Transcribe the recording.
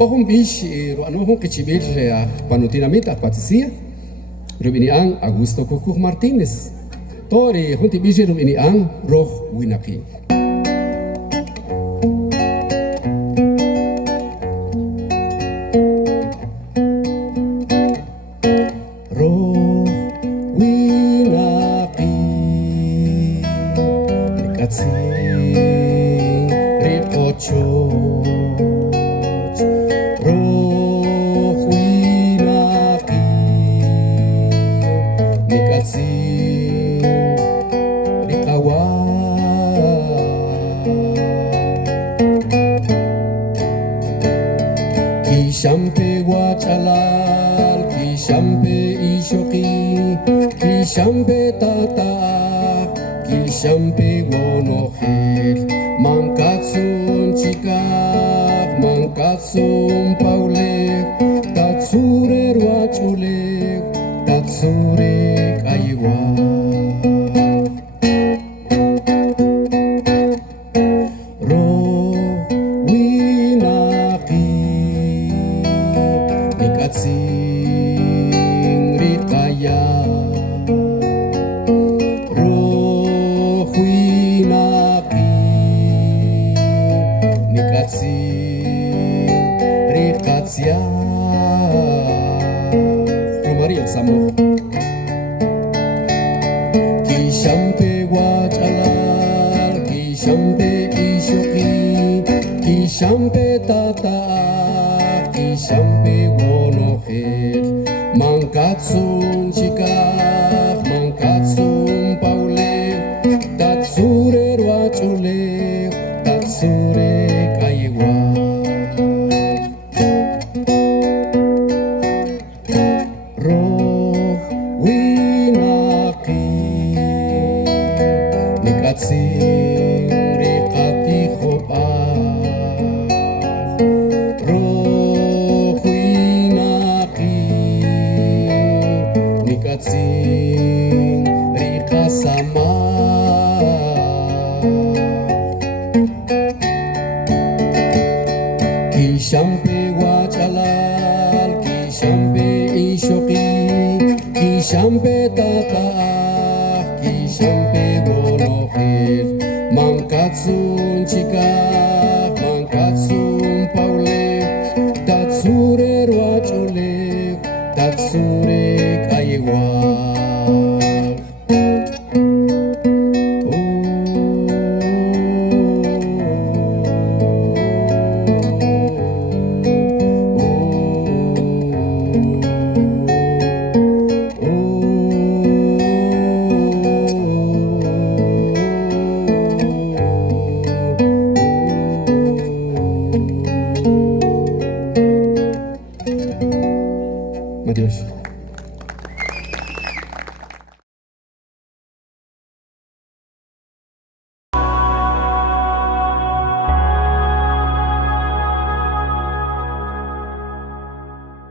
Ohong bish ro anohong kecibir panutinamita patisia. Rubini ang Augusto Cujcuj Martínez. Tori hunti bish rubini ang roh winaqi. Roh winaqi Kaqchikel ripocho. Kishampe wachalal, kishampe ishoki, kishampe tata, kishampe wonohel, mankatsun chikak, mankatsun paulek, tatsure wachulek, tatsure kaiwa. Kaqchikel rikaya roh winaqi ni Kaqchikel rikatsia Maria Samo kishampe wachalal kishampe ishoki kishampe tata kishampe wonohel mankatsun chikak mankatsun paulek tatsure wachulek tatsure kaiwa roh winaqi ni Kaqchikel rikati khopal Kaqchikel rikasama kishampe wachalal kishampe ishoki kishampe tata kishampe wonohel mankatsun chikak